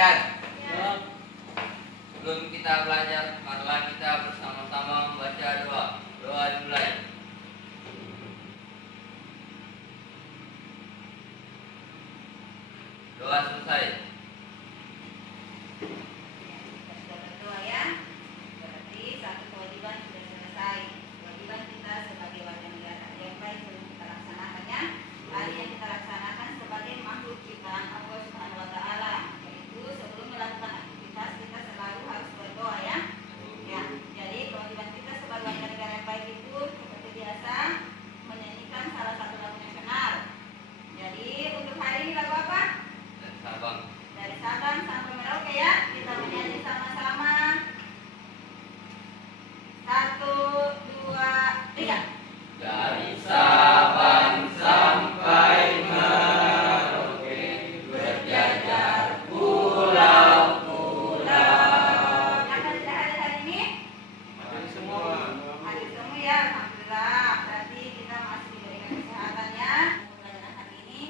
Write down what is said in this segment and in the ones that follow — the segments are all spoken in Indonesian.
perhatian. Sebelum kita belajar, marilah kita bersama-sama membaca doa. Doa dimulai. Doa selesai. Berdoa ya. Berarti satu kewajiban sudah selesai. Kewajiban kita sebagai warga negara yang baik belum kita laksanakannya. Hari yang kita laksanakan sebagai makhluk ciptaan Allah Subhanahu Wa Taala. Yaitu sebelum melakukan aktivitas kita selalu harus berdoa ya. Ya. Jadi kewajiban kita sebagai warga negara yang baik itu seperti biasa menyanyikan salah satu lagu nasional. Jadi untuk hari ini lagu apa? Sabang. Dari Sabang sampai Merauke ya. Kita menyanyi sama-sama. 1, 2, 3. Dari Sabang sampai Merauke berjajar pulau-pulau. Yang sudah hadir hari ini? Hadir semua. Hadir semua ya. Alhamdulillah. Berarti kita masih diberikan kesehatannya. Pembelajaran hari ini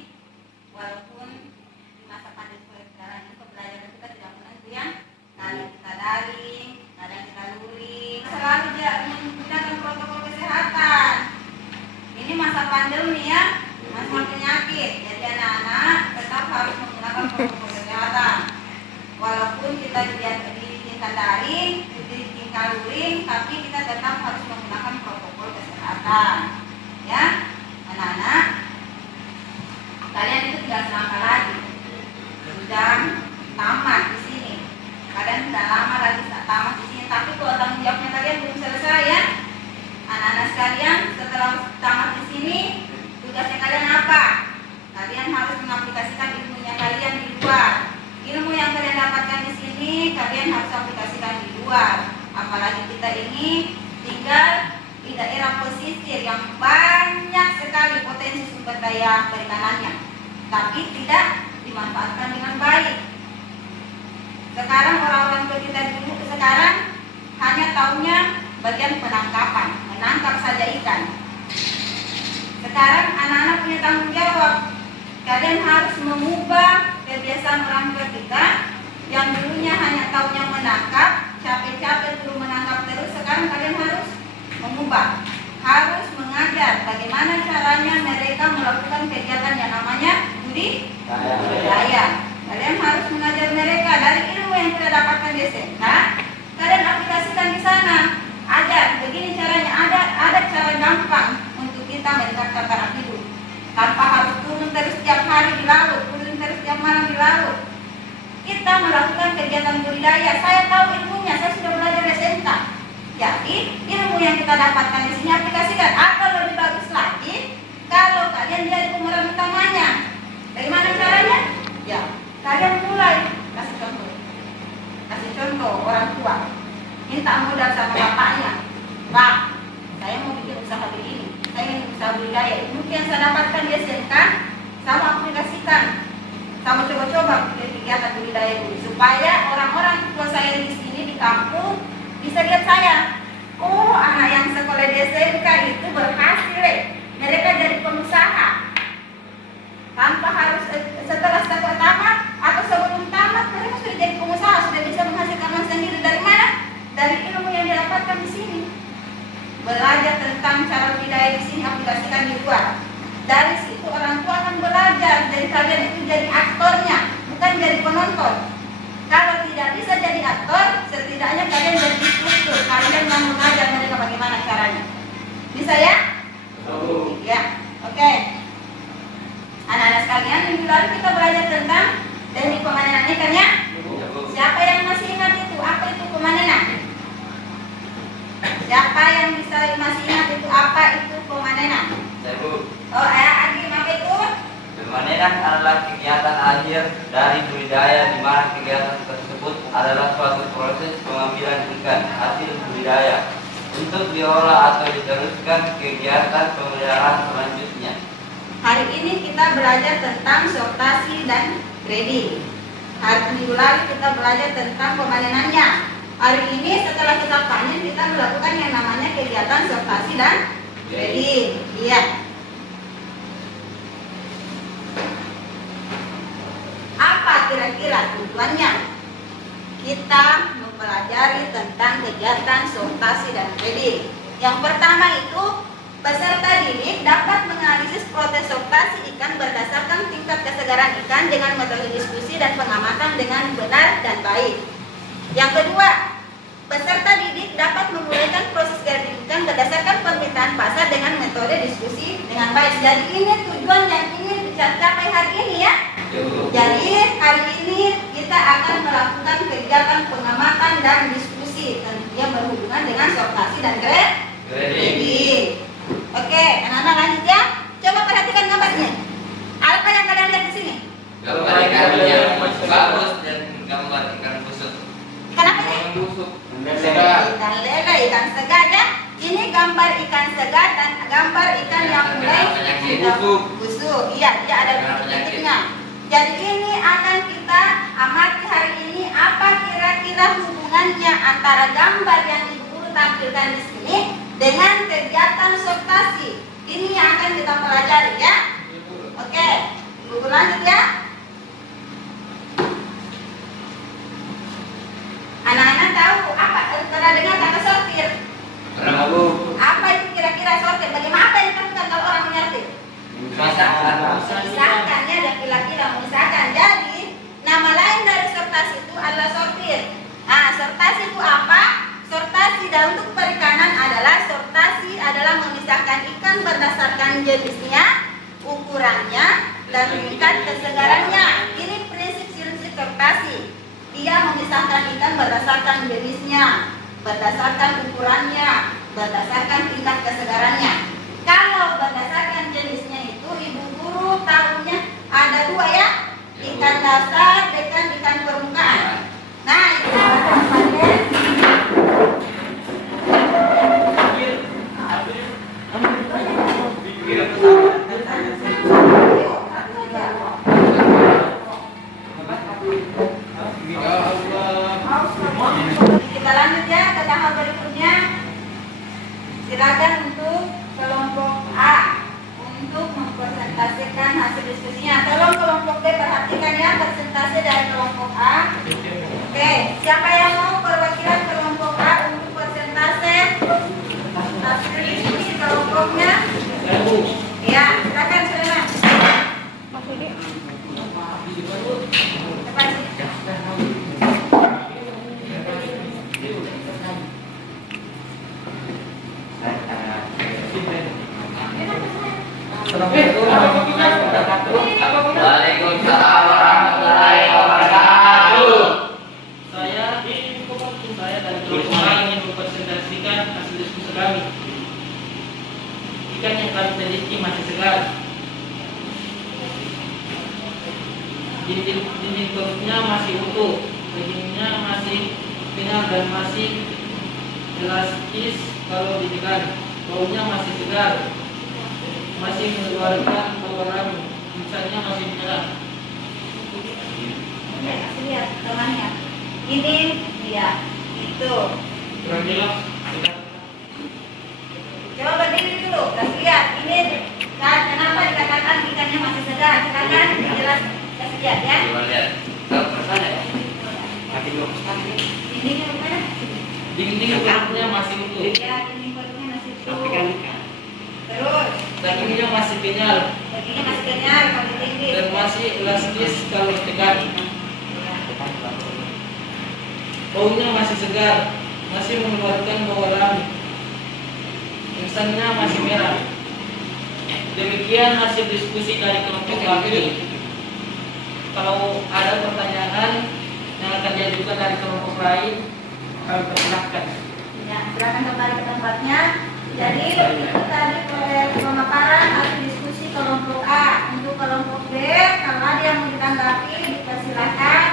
walaupun di masa pandemi sekarang ini pembelajaran kita tidak menentu ya. Kadang kita daring, kadang kita luring. Selalu menggunakan protokol kesehatan. Ini masa pandemi ya, masa penyakit. Jadi anak-anak tetap harus menggunakan protokol kesehatan. Walaupun kita diizinkan daring, diizinkan luring, tapi kita tetap harus menggunakan protokol kesehatan. Ya, anak-anak, kalian itu tidak selangkah lagi. Sudah tamat di sini. Kalian sudah lama lagi tamat di sini, tapi kalau tanggung jawabnya kalian belum selesai ya. Anak-anak sekalian, setelah tamat di sini, tugasnya kalian apa? Kalian harus mengaplikasikan ilmunya kalian di luar. Ilmu yang kalian dapatkan di sini, kalian harus aplikasikan di luar. Apalagi kita ini tinggal di daerah pesisir yang banyak sekali potensi sumber daya perikanannya, tapi tidak dimanfaatkan dengan baik. Sekarang orang-orang kita dulu sekarang hanya taunya bagian penangkapan, menangkap saja ikan. Sekarang anak-anak punya tanggung jawab. Kalian harus mengubah kebiasaan orang tua kita yang dulunya hanya taunya menangkap, capek-capek dulu menangkap terus. Sekarang kalian harus mengubah, harus mengajar bagaimana caranya mereka melakukan kegiatan yang namanya budidaya. Kalian harus mengajar mereka dari ilmu yang kita dapatkan di SMK. Kalian aplikasikan di sana. Ajar, begini caranya. Ada cara gampang untuk kita meningkatkan taraf hidup. Tanpa harus turun terus setiap hari di laut, turun terus setiap malam di laut. Kita melakukan kegiatan budidaya. Saya tahu ilmunya, saya sudah belajar di SMK. Jadi ilmu yang kita dapatkan di sini aplikasikan. Akan lebih bagus lagi kalau kalian jadi pemeran utamanya. Bagaimana caranya? Ya, kalian mulai kasih contoh orang tua. Minta modal sama bapaknya. Pak, saya mau bikin usaha begini. Saya ingin usaha budidaya. Ilmu yang saya dapatkan di SMK, sama aplikasikan. Sama coba-coba kegiatan budidaya dulu. Supaya orang-orang tua saya di sini di kampung bisa lihat saya. Oh, anak yang sekolah di SMK itu berhasil. Mereka jadi pengusaha. Tanpa harus setelah tamat atau sebelum tamat mereka sudah jadi pengusaha, sudah bisa menghasilkan uang sendiri. Dari mana? Dari ilmu yang didapatkan di sini. Belajar tentang cara budidaya di sini aplikasikan di luar. Dari situ orang tua akan belajar. Jadi kalian itu jadi aktornya, bukan jadi penonton. Kalau tidak bisa jadi aktor, setidaknya kalian jadi instruktur. Kalian yang mengajar mereka bagaimana caranya. Bisa ya? Ya, oke. Anak-anak sekalian, minggu lalu kita belajar tentang teknik pemanenan ikan ya. Siapa yang masih ingat itu? Apa itu pemanenan? Siapa yang masih ingat itu apa itu pemanenan? Saya Bu. Oh, Agi, apa itu? Pemanenan adalah kegiatan akhir dari budidaya di mana kegiatan tersebut adalah suatu proses pengambilan ikan hasil budidaya untuk diolah atau diteruskan kegiatan pemeliharaan selanjutnya. Hari ini kita belajar tentang sortasi dan grading. Hari minggu lalu kita belajar tentang pemanenannya. Hari ini setelah kita panen kita melakukan yang namanya kegiatan sortasi dan grading. Iya. Apa kira-kira tujuannya? sortasi dan grading. Yang pertama itu, peserta didik dapat menganalisis proses sortasi ikan berdasarkan tingkat kesegaran ikan dengan metode diskusi dan pengamatan dengan benar dan baik. Yang kedua, peserta didik dapat memulaikan proses grading ikan berdasarkan permintaan pasar dengan metode diskusi dengan baik. Jadi ini tujuan yang ingin dicapai hari ini ya. Jadi hari ini kita akan melakukan kegiatan pengamatan dan diskusi tentunya berhubungan dengan sortasi dan grading. Oke, anak-anak lanjut ya. Coba perhatikan gambarnya. Apa yang kalian lihat di sini? Gambar ikan yang bagus dan gambar ikan busuk. Kenapa sih? Ikan lele, ikan segar ya. Ini gambar ikan segar dan gambar ikan yang mulai busuk. Iya, dia ada titik-titiknya. Jadi ini akan kita amati hari ini apa kira-kira hubungannya antara gambar yang Ibu Guru tampilkan di sini dengan kegiatan sortasi. Ini yang akan kita pelajari ya. Oke, Ibu Guru lanjut ya. Anak-anak tahu apa? Pernah dengar kata sortir? Apa itu kira-kira sortir? Bagaimana apa yang dilakukan kalau orang menyortir? Memisahkan ya, dan kira-kira memisahkan. Jadi nama lain dari sortasi itu adalah sortir. Nah, sortasi itu apa? Sortasi dalam bentuk perikanan adalah sortasi adalah memisahkan ikan berdasarkan jenisnya, ukurannya, dan tingkat kesegarannya. Ini prinsip sortasi. Dia memisahkan ikan berdasarkan jenisnya, berdasarkan ukurannya, berdasarkan tingkat kesegarannya. Kalau berdasarkan jenisnya itu Ibu Guru tahunya ada dua ya, ikan dasar dengan ikan permukaan. Nah, itu kita lanjut ya ke tahap berikutnya. Silakan untuk kelompok A untuk mempresentasikan hasil diskusinya. Tolong kelompok B perhatikan ya presentasi dari kelompok A. Oke, siapa yang mau perwakilan kelompok A untuk presentasi hasil diskusi kelompoknya? Ya, silakan Sulaiman. Waalaikumsalam warahmatullahi wabarakatuh. Saya dari kelompok A ingin mempresentasikan hasil diskusi kami. Ikan yang kami teliti masih segar. Dinding perutnya masih utuh, dagingnya masih final dan masih elastis kalau ditekan. Baunya masih segar, masih mengeluarkan bau harum, misalnya masih merah. Oke, kasih lihat temannya. Ini dia, itu. Kurang jelas. Coba berdiri dulu, kasih lihat. Ini kenapa dikatakan ikannya masih segar? Silakan dijelas, kasih lihat ya. Coba lihat. Dindingnya mana? Dinding perutnya masih utuh, Ya, dinding perutnya masih utuh. Terus, dagingnya masih kenyal dagingnya masih kenyal, masih tinggi. dan masih elastis kalau ditekan. Baunya masih segar, masih mengeluarkan bau alami. Insannya masih merah. Demikian hasil diskusi dari kelompok kami. Kalau ada pertanyaan yang akan diajukan dari kelompok lain, kami persilahkan. Ya, silakan kembali ke tempatnya. Jadi itu tadi pemaparan hasil diskusi kelompok A. Untuk kelompok B, kalau ada yang mau ditanggapi, dipersilakan.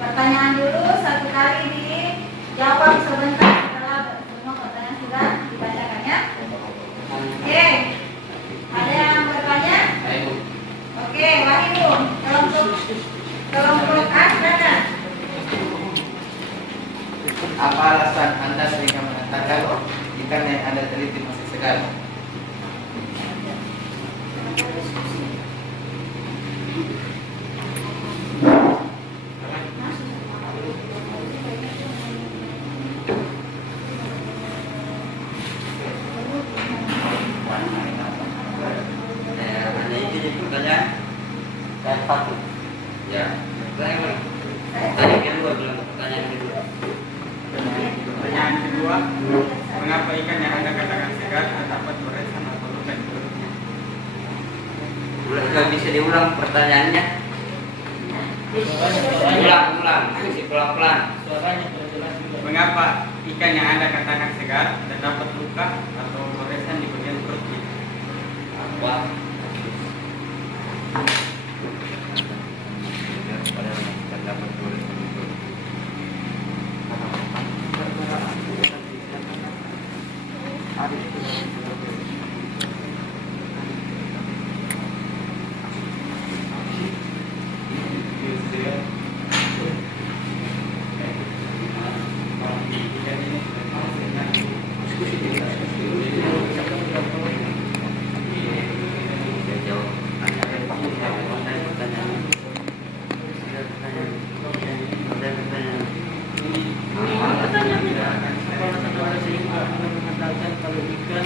Pertanyaan dulu satu kali dijawab sebentar setelah semua pertanyaan sudah dibacakan ya. Oke, ada yang bertanya? Oke, Wahyu, kelompok A silakan. Apa alasan Anda sehingga mengatakan ikan yang Anda teliti masih segar? Mengapa ikan yang Anda katakan segar dapat beresan atau luka di perutnya? Bisa diulang pertanyaannya? Ulang, masih pelan-pelan. Suaranya tidak jelas juga. Mengapa ikan yang Anda katakan segar dapat luka atau beresan di bagian perutnya? Apa? Mengatakan kalau ikan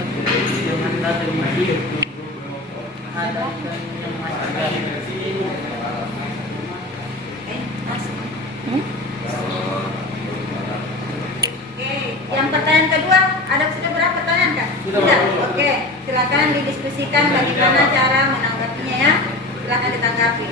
dengan dada mikir ada ikan yang masih Oke, yang pertanyaan kedua, ada sudah berapa pertanyaan Kak? Sudah. Oke, silakan didiskusikan bagaimana cara menanggapinya ya. Silakan ditanggapi.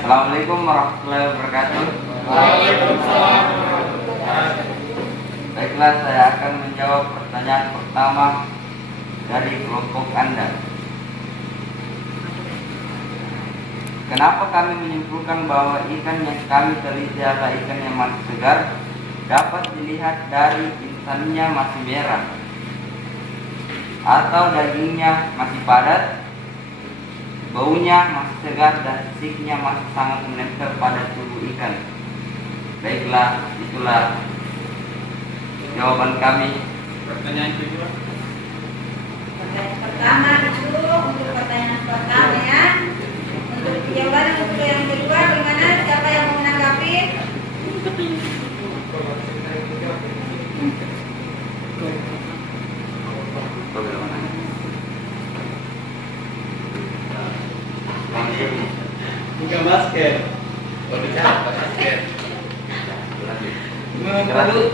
Assalamualaikum warahmatullahi wabarakatuh. Baiklah, saya akan menjawab pertanyaan pertama dari kelompok Anda. Kenapa kami menyimpulkan bahwa ikan yang kami teliti adalah ikan yang masih segar? Dapat dilihat dari instannya masih merah atau dagingnya masih padat, baunya masih segar dan sisiknya masih sangat menempel pada tubuh ikan. Baiklah, itulah jawaban kami. Pertanyaan kedua. Pertanyaan pertama dulu untuk pertanyaan pertama ya. Untuk jawaban untuk yang kedua, bagaimana? Siapa yang mau menanggapi? Bukan basket. Menurut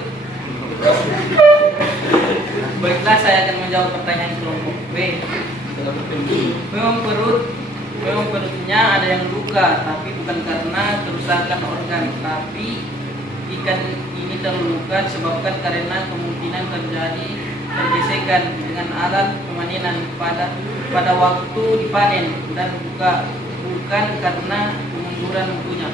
baiklah, saya akan menjawab pertanyaan kelompok B. Memang perutnya ada yang luka, tapi bukan karena kerusakan organ, tapi ikan ini terluka disebabkan karena kemungkinan terjadi pergesekan dengan alat pemanenan pada waktu dipanen dan bukan karena kemunduran mutunya.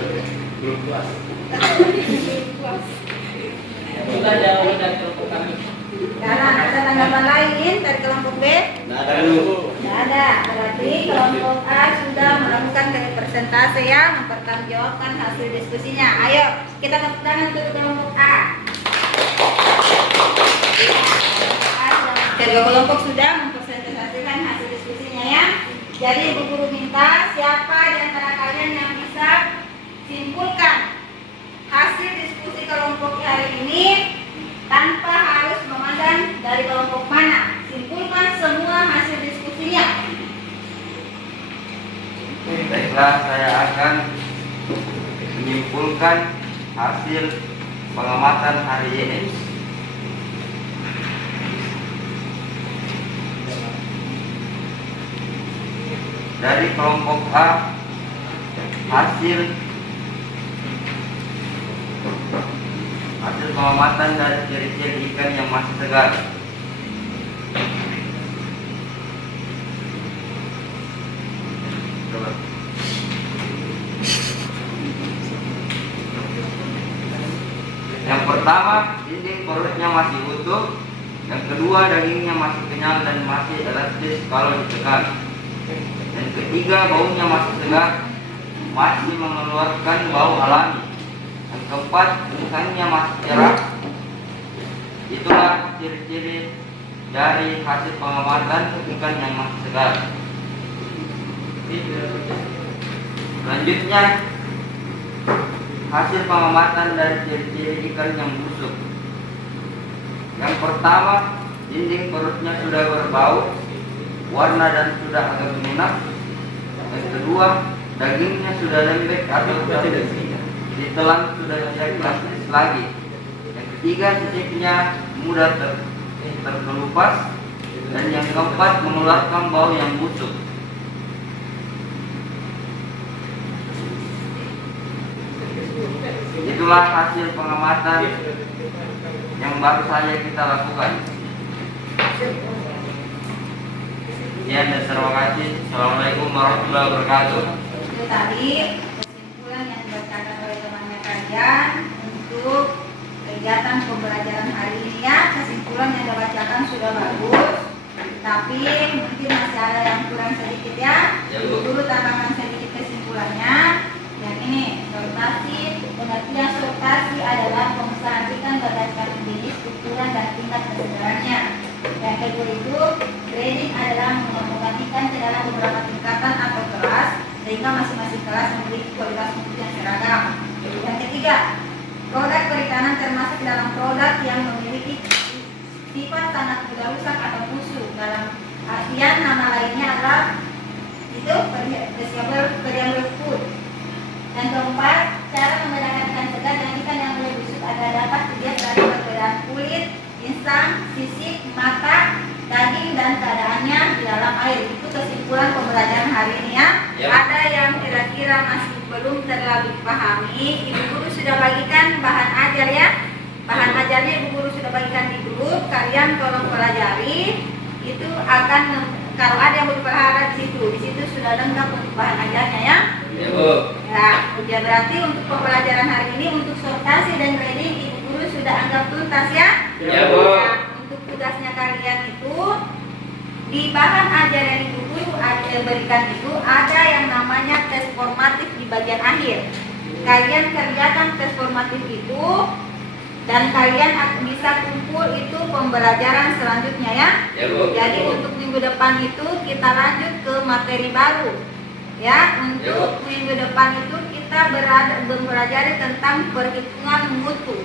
Itulah jawaban dari kelompok kami. Sekarang ada tanggapan lain dari kelompok B? Tidak ada. Berarti kelompok A sudah melakukan persentase yang mempertanggungjawabkan hasil diskusinya. Ayo, kita tepuk tangan untuk kelompok A. Kedua kelompok sudah mempresentasikan hasil diskusinya ya. Jadi Ibu Guru minta siapa di antara kalian yang bisa simpulkan hasil diskusi kelompok hari ini tanpa harus memandang dari kelompok mana. Simpulkan semua hasil diskusinya. Baiklah, saya akan menyimpulkan hasil pengamatan hari ini. Dari kelompok A, hasil pengamatan dari ciri-ciri ikan yang masih segar. Yang pertama, dinding perutnya masih utuh. Yang kedua, dagingnya masih kenyal dan masih elastis kalau ditekan. Yang ketiga, baunya masih segar, masih mengeluarkan bau alami. Yang keempat, ikannya masih cerah. Itulah ciri-ciri dari hasil pengamatan ikan yang masih segar. Selanjutnya, hasil pengamatan dari ciri-ciri ikan yang busuk. Yang pertama, dinding perutnya sudah berbau, warna dan sudah agak lunak. Yang kedua, dagingnya sudah lembek atau sudah ditelan sudah tidak elastis lagi. Yang ketiga, sisipnya mudah terkelupas. Dan yang keempat, mengeluarkan bau yang busuk. Itulah hasil pengamatan yang baru saja kita lakukan. Sekian dan terima kasih. Assalamualaikum warahmatullahi wabarakatuh. Itu tadi kesimpulan yang dibacakan oleh temannya kalian untuk kegiatan pembelajaran hari ini ya. Kesimpulan yang dibacakan sudah bagus, tapi mungkin masih ada yang kurang sedikit ya. Guru tambahkan sedikit kesimpulannya. Yang ini, sortasi. Pengertian sortasi adalah pemisahan ikan berdasarkan jenis, ukuran, dan tingkat kesegarannya. Yang kedua itu, grading adalah menggabungkan ikan ke dalam beberapa tingkatan atau kelas, sehingga masing-masing kelas memiliki kualitas mutu yang seragam. Yang ketiga, produk perikanan termasuk dalam produk yang memiliki sifat sangat mudah rusak atau busuk. Dalam artian nama lainnya adalah itu perishable food. Yang keempat, cara membedakan ikan segar dan ikan yang mulai busuk agar dapat dilihat dari perbedaan kulit, insang, sisik, mata, daging, dan keadaannya di dalam air. Itu kesimpulan pembelajaran hari ini ya. Ada yang kira-kira masih belum terlalu dipahami, Ibu Guru sudah bagikan bahan ajar ya. Bahan ajarnya Ibu Guru sudah bagikan di grup. Kalian tolong pelajari. Itu akan kalau ada yang berperhara di situ sudah lengkap untuk bahan ajarnya ya. Ya, Bu. Ya berarti untuk pembelajaran hari ini untuk sortasi dan grading Ibu Guru sudah anggap tuntas ya. Ya, Bu. Nah, untuk tugasnya kalian itu di bahan ajar yang Ibu Guru berikan itu ada yang namanya tes formatif di bagian akhir. Kalian kerjakan tes formatif itu dan kalian bisa kumpul itu pembelajaran selanjutnya ya. Ya, Bu. Jadi untuk minggu depan itu kita lanjut ke materi baru. Ya, untuk minggu depan itu kita belajar tentang perhitungan mutu.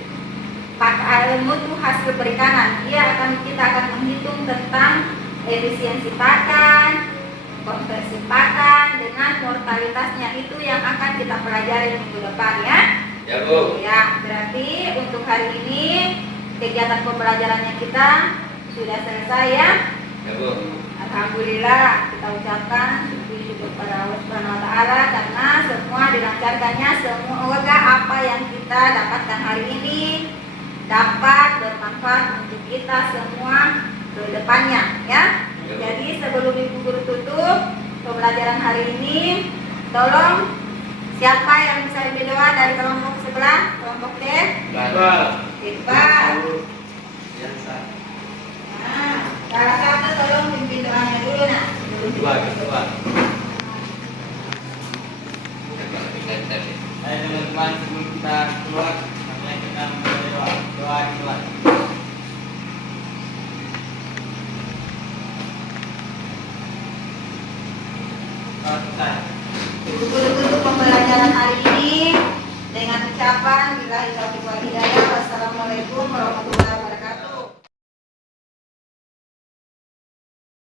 Mutu hasil perikanan. Kita akan menghitung tentang efisiensi pakan, konversi pakan dengan mortalitasnya, itu yang akan kita pelajari minggu depan ya. Ya, Bu. Ya, berarti untuk hari ini kegiatan pembelajarannya kita sudah selesai ya. Ya, Bu. Alhamdulillah kita ucapkan syukur kepada Allah Subhanahu wa taala karena semua dilancarkannya, semoga apa yang kita dapatkan hari ini dapat bermanfaat untuk kita semua ke depannya ya. Jadi sebelum Ibu Guru tutup pembelajaran hari ini, tolong siapa yang bisa berdoa dari kelompok sebelah, kelompok D? Iqbal. Nah, salah satu tolong pimpin doanya dulu nak. Coba. Ayo teman-teman, sebelum kita keluar, namanya kita membaca doa di luar. Ibu Guru tutup pembelajaran hari ini dengan ucapan billahi taufiq